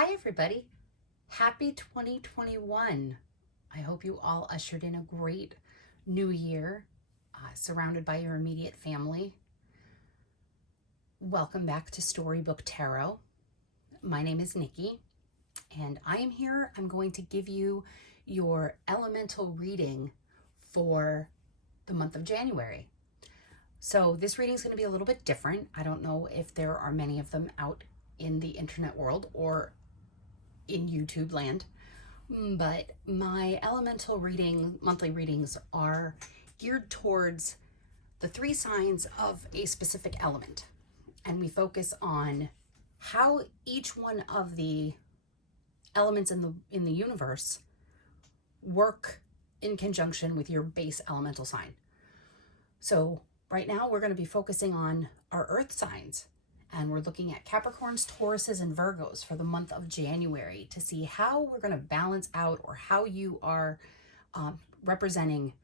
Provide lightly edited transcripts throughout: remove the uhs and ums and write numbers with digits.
Hi, everybody. Happy 2021. I hope you all ushered in a great new year, surrounded by your immediate family. Welcome back to Storybook Tarot. My name is Nikki, and I am here. I'm going to give you your elemental reading for the month of January. So this reading is going to be a little bit different. I don't know if there are many of them out in the internet world or in YouTube land, but my elemental reading, monthly readings, are geared towards the 3 signs of a specific element, and we focus on how each one of the elements in the universe work in conjunction with your base elemental sign. So right now we're going to be focusing on our earth signs, and we're looking at Capricorns, Tauruses, and Virgos for the month of January to see how we're going to balance out, or how you are representing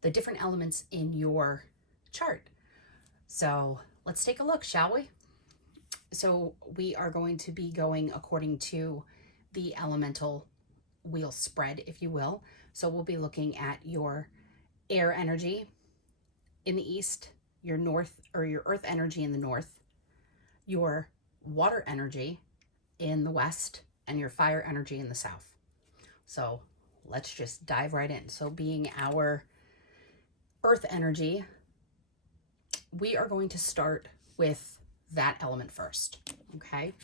the different elements in your chart. So let's take a look, shall we? So we are going to be going according to the elemental wheel spread, if you will. So we'll be looking at your air energy in the east, your north or your earth energy in the north, your water energy in the west, and your fire energy in the south. So let's just dive right in. So being our earth energy, we are going to start with that element first, okay?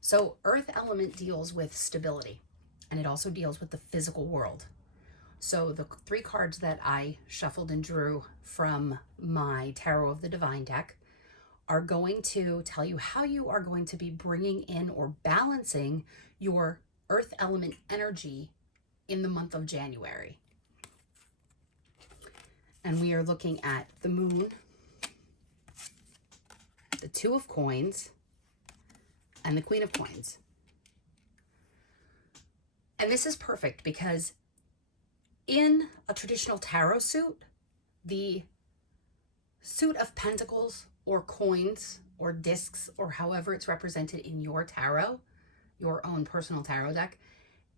So earth element deals with stability, and it also deals with the physical world. So the 3 cards that I shuffled and drew from my Tarot of the Divine deck are going to tell you how you are going to be bringing in or balancing your earth element energy in the month of January. And we are looking at the moon, the 2 of coins, and the Queen of coins. And this is perfect because in a traditional tarot suit, the suit of pentacles or coins or discs, or however it's represented in your tarot, your own personal tarot deck,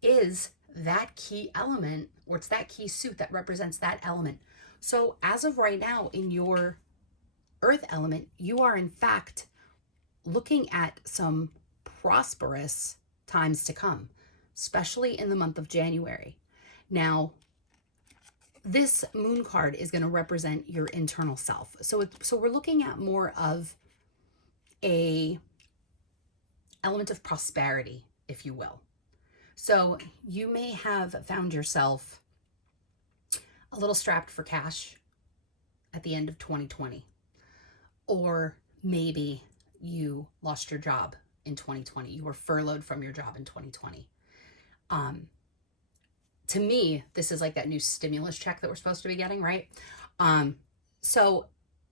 is that key element, or it's that key suit that represents that element. So as of right now, in your earth element, you are in fact looking at some prosperous times to come, especially in the month of January. Now, this moon card is going to represent your internal self. So we're looking at more of a element of prosperity, if you will. So you may have found yourself a little strapped for cash at the end of 2020, or maybe you lost your job in 2020. You were furloughed from your job in 2020. To me, this is like that new stimulus check that we're supposed to be getting, right? So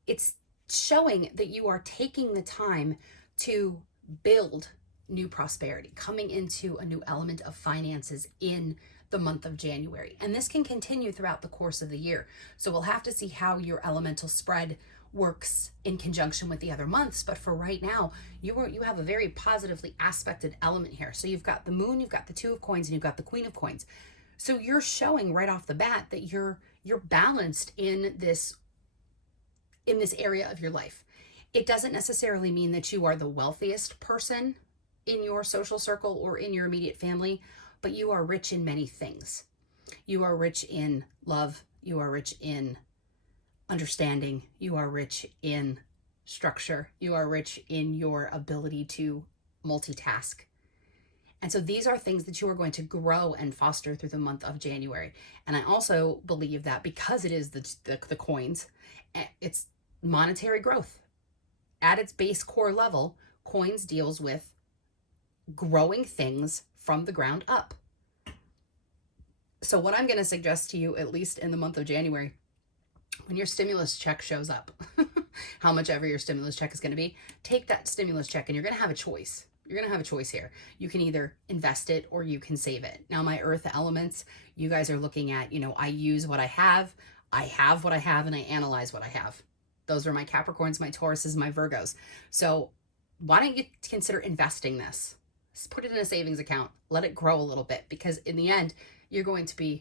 it's showing that you are taking the time to build new prosperity, coming into a new element of finances in the month of January. And this can continue throughout the course of the year. So we'll have to see how your elemental spread works in conjunction with the other months. But for right now, you have a very positively aspected element here. So you've got the moon, you've got the 2 of coins, and you've got the Queen of coins. So you're showing right off the bat that you're balanced in this area of your life. It doesn't necessarily mean that you are the wealthiest person in your social circle or in your immediate family, but you are rich in many things. You are rich in love. You are rich in understanding. You are rich in structure. You are rich in your ability to multitask. And so these are things that you are going to grow and foster through the month of January. And I also believe that because it is the coins, it's monetary growth. At its base core level, coins deals with growing things from the ground up. So what I'm going to suggest to you, at least in the month of January, when your stimulus check shows up, how much ever your stimulus check is going to be, take that stimulus check, and you're going to have a choice. You're going to have a choice here. You can either invest it or you can save it. Now, my earth elements, you guys are looking at, I use what I have what I have, and I analyze what I have. Those are my Capricorns, my Tauruses, my Virgos. So why don't you consider investing this? Just put it in a savings account, let it grow a little bit, because in the end, you're going to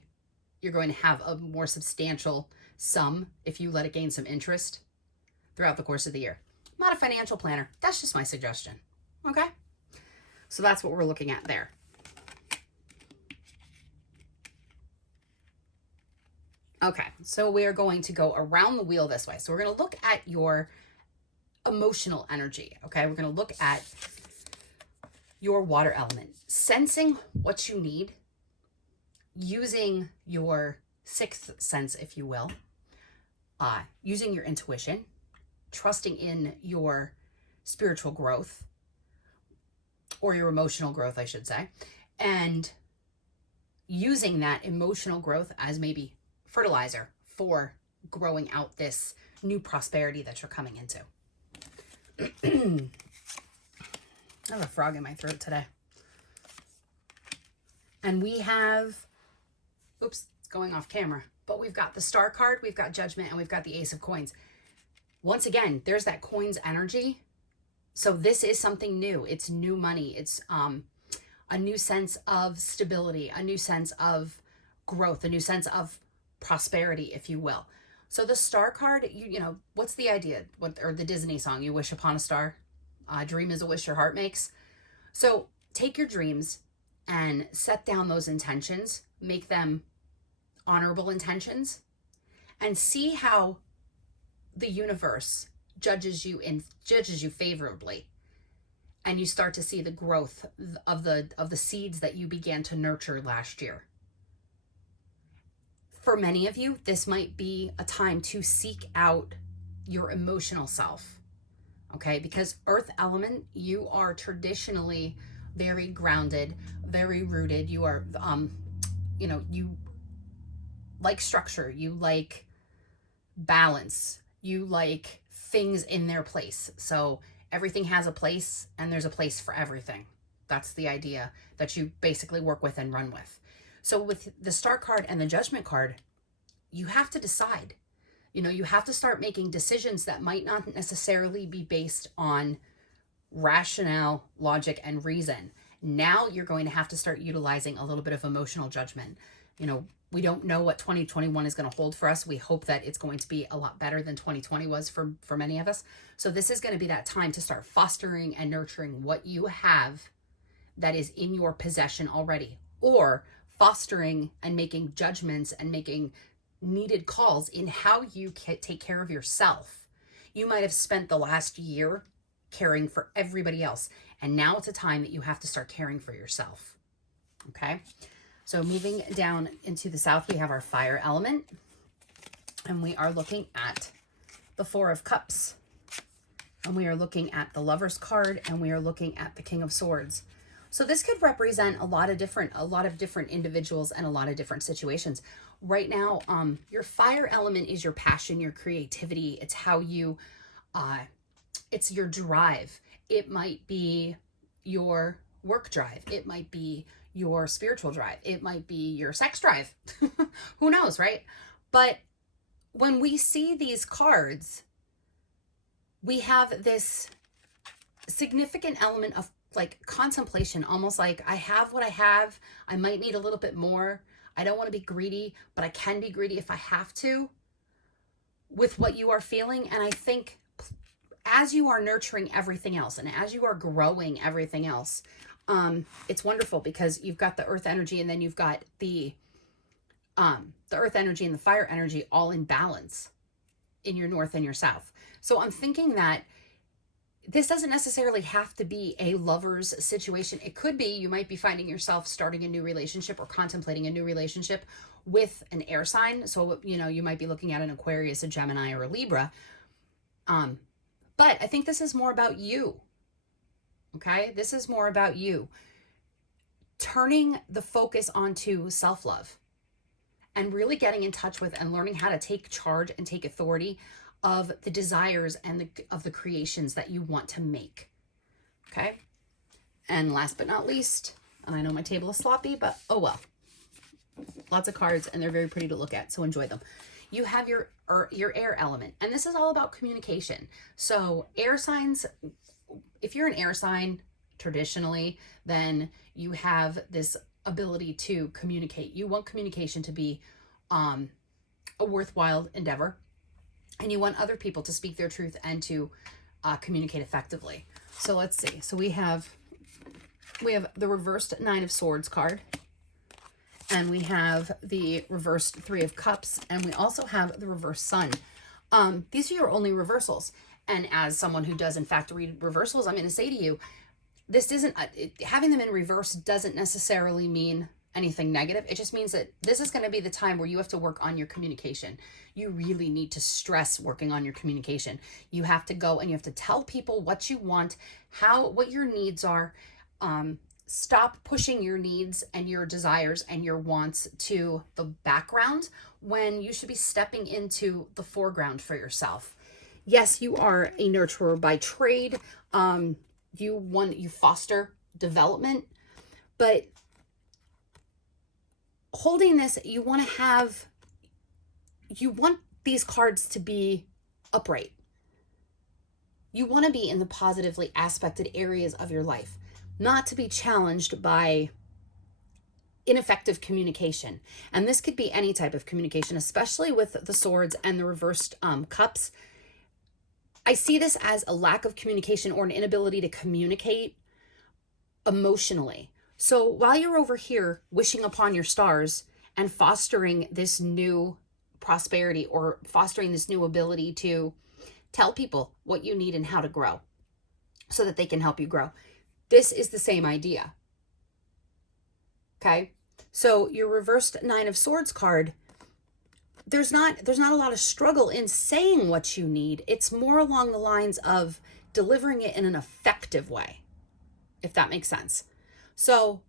have a more substantial sum if you let it gain some interest throughout the course of the year. I'm not a financial planner. That's just my suggestion. Okay? So that's what we're looking at there. Okay, so we are going to go around the wheel this way. So we're going to look at your emotional energy, okay? We're going to look at your water element, sensing what you need, using your sixth sense, if you will, using your intuition, trusting in your spiritual growth, or your emotional growth, I should say, and using that emotional growth as maybe fertilizer for growing out this new prosperity that you're coming into. I have a frog in my throat today. And we have, oops, it's going off camera, but we've got the Star card, we've got Judgment, and we've got the Ace of Coins. Once again, there's that coins energy. So this is something new. It's new money. It's a new sense of stability, a new sense of growth, a new sense of prosperity, if you will. So the Star card, you know, what's the idea? Or the Disney song, you wish upon a star? Dream is a wish your heart makes. So take your dreams and set down those intentions, make them honorable intentions, and see how the universe judges you favorably. And you start to see the growth of the seeds that you began to nurture last year. For many of you, this might be a time to seek out your emotional self, okay? Because Earth element, you are traditionally very grounded, very rooted. You are, you know, you like structure, you like balance, you like things in their place. So everything has a place, and there's a place for everything. That's the idea that you basically work with and run with. So with the Star card and the Judgment card, you have to decide. You know, you have to start making decisions that might not necessarily be based on rationale, logic, and reason. Now you're going to have to start utilizing a little bit of emotional judgment. You know, we don't know what 2021 is going to hold for us. We hope that it's going to be a lot better than 2020 was for many of us. So this is going to be that time to start fostering and nurturing what you have that is in your possession already, or fostering and making judgments and making needed calls in how you can take care of yourself. You might have spent the last year caring for everybody else, and now it's a time that you have to start caring for yourself. Okay, so moving down into the south, we have our fire element, and we are looking at the Four of Cups, and we are looking at the Lover's card, and we are looking at the King of Swords. So this could represent a lot of different individuals and a lot of different situations. Right now, your fire element is your passion, your creativity. It's how you, it's your drive. It might be your work drive. It might be your spiritual drive. It might be your sex drive. Who knows, right? But when we see these cards, we have this significant element of like contemplation, almost like I have what I have. I might need a little bit more. I don't want to be greedy, but I can be greedy if I have to with what you are feeling. And I think as you are nurturing everything else and as you are growing everything else, it's wonderful because you've got the earth energy, and then you've got the earth energy and the fire energy all in balance in your north and your south. So I'm thinking that this doesn't necessarily have to be a lover's situation. It could be you might be finding yourself starting a new relationship or contemplating a new relationship with an air sign. So, you know, you might be looking at an Aquarius, a Gemini, or a Libra. But I think this is more about you. Okay? This is more about you. Turning the focus onto self-love and really getting in touch with and learning how to take charge and take authority of the desires and of the creations that you want to make. Okay? And last but not least, and I know my table is sloppy, but oh well. Lots of cards, and they're very pretty to look at, so enjoy them. You have your air element, and this is all about communication. So air signs if you're an air sign traditionally, then you have this ability to communicate. You want communication to be a worthwhile endeavor, and you want other people to speak their truth and to communicate effectively. So let's see. So we have the reversed Nine of Swords card, and we have the reversed Three of Cups, and we also have the reversed Sun. These are your only reversals. And as someone who does in fact read reversals, I'm going to say to you, this isn't having them in reverse doesn't necessarily mean anything negative. It just means that this is going to be the time where you have to work on your communication. You really need to stress working on your communication. You have to go and you have to tell people what you want, what your needs are. Stop pushing your needs and your desires and your wants to the background when you should be stepping into the foreground for yourself. Yes, you are a nurturer by trade. You foster development, but holding this, you want these cards to be upright. You want to be in the positively aspected areas of your life, not to be challenged by ineffective communication. And this could be any type of communication, especially with the swords and the reversed cups. I see this as a lack of communication or an inability to communicate emotionally. So while you're over here wishing upon your stars and fostering this new prosperity or fostering this new ability to tell people what you need and how to grow so that they can help you grow, this is the same idea. Okay? So your reversed Nine of Swords card, there's not a lot of struggle in saying what you need. It's more along the lines of delivering it in an effective way, if that makes sense. So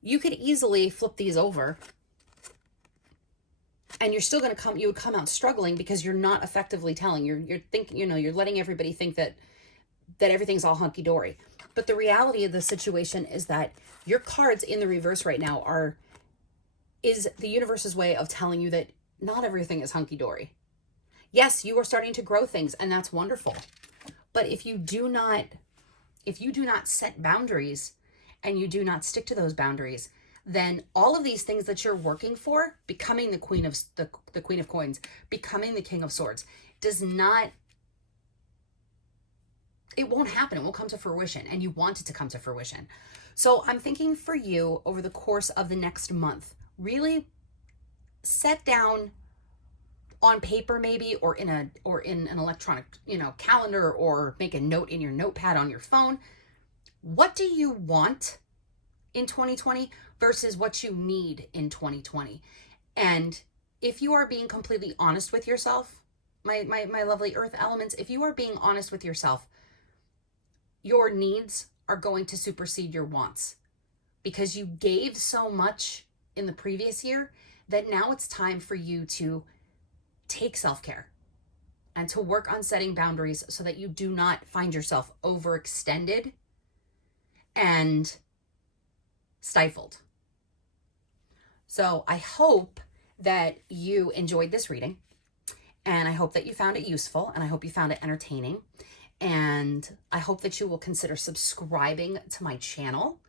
you could easily flip these over and you're still going to you would come out struggling because you're not effectively telling. You're thinking, you're letting everybody think that everything's all hunky-dory. But the reality of the situation is that your cards in the reverse right now is the universe's way of telling you that not everything is hunky-dory. Yes, you are starting to grow things, and that's wonderful. But if you do not set boundaries and you do not stick to those boundaries, then all of these things that you're working for, becoming the Queen of Coins, becoming the King of Swords, it won't happen. It won't come to fruition, and you want it to come to fruition. So I'm thinking for you over the course of the next month, really set down on paper maybe, or in an electronic, calendar, or make a note in your notepad on your phone. What do you want in 2020 versus what you need in 2020? And if you are being completely honest with yourself, my lovely earth elements, if you are being honest with yourself, your needs are going to supersede your wants because you gave so much in the previous year that now it's time for you to take self-care and to work on setting boundaries so that you do not find yourself overextended and stifled. So I hope that you enjoyed this reading, and I hope that you found it useful, and I hope you found it entertaining, and I hope that you will consider subscribing to my channel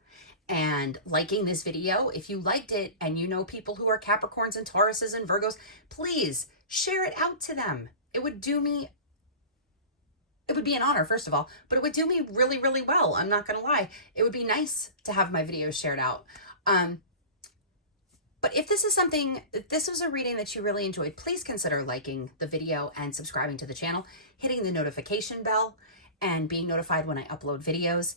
and liking this video. If you liked it and you know people who are Capricorns and Tauruses and Virgos, please share it out to them. It would be an honor, first of all, but it would do me really, really well. I'm not going to lie. It would be nice to have my videos shared out. But if this was a reading that you really enjoyed, please consider liking the video and subscribing to the channel, hitting the notification bell, and being notified when I upload videos.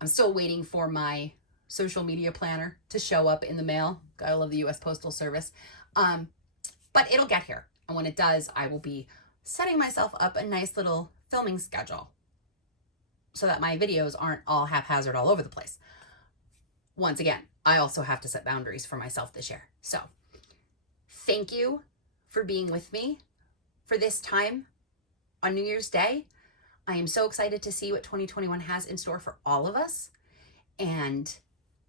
I'm still waiting for my social media planner to show up in the mail. Gotta love the U.S. Postal Service. But it'll get here. And when it does, I will be setting myself up a nice little filming schedule so that my videos aren't all haphazard all over the place. Once again, I also have to set boundaries for myself this year. So thank you for being with me for this time on New Year's Day. I am so excited to see what 2021 has in store for all of us. And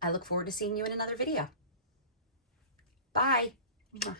I look forward to seeing you in another video. Bye. Mwah.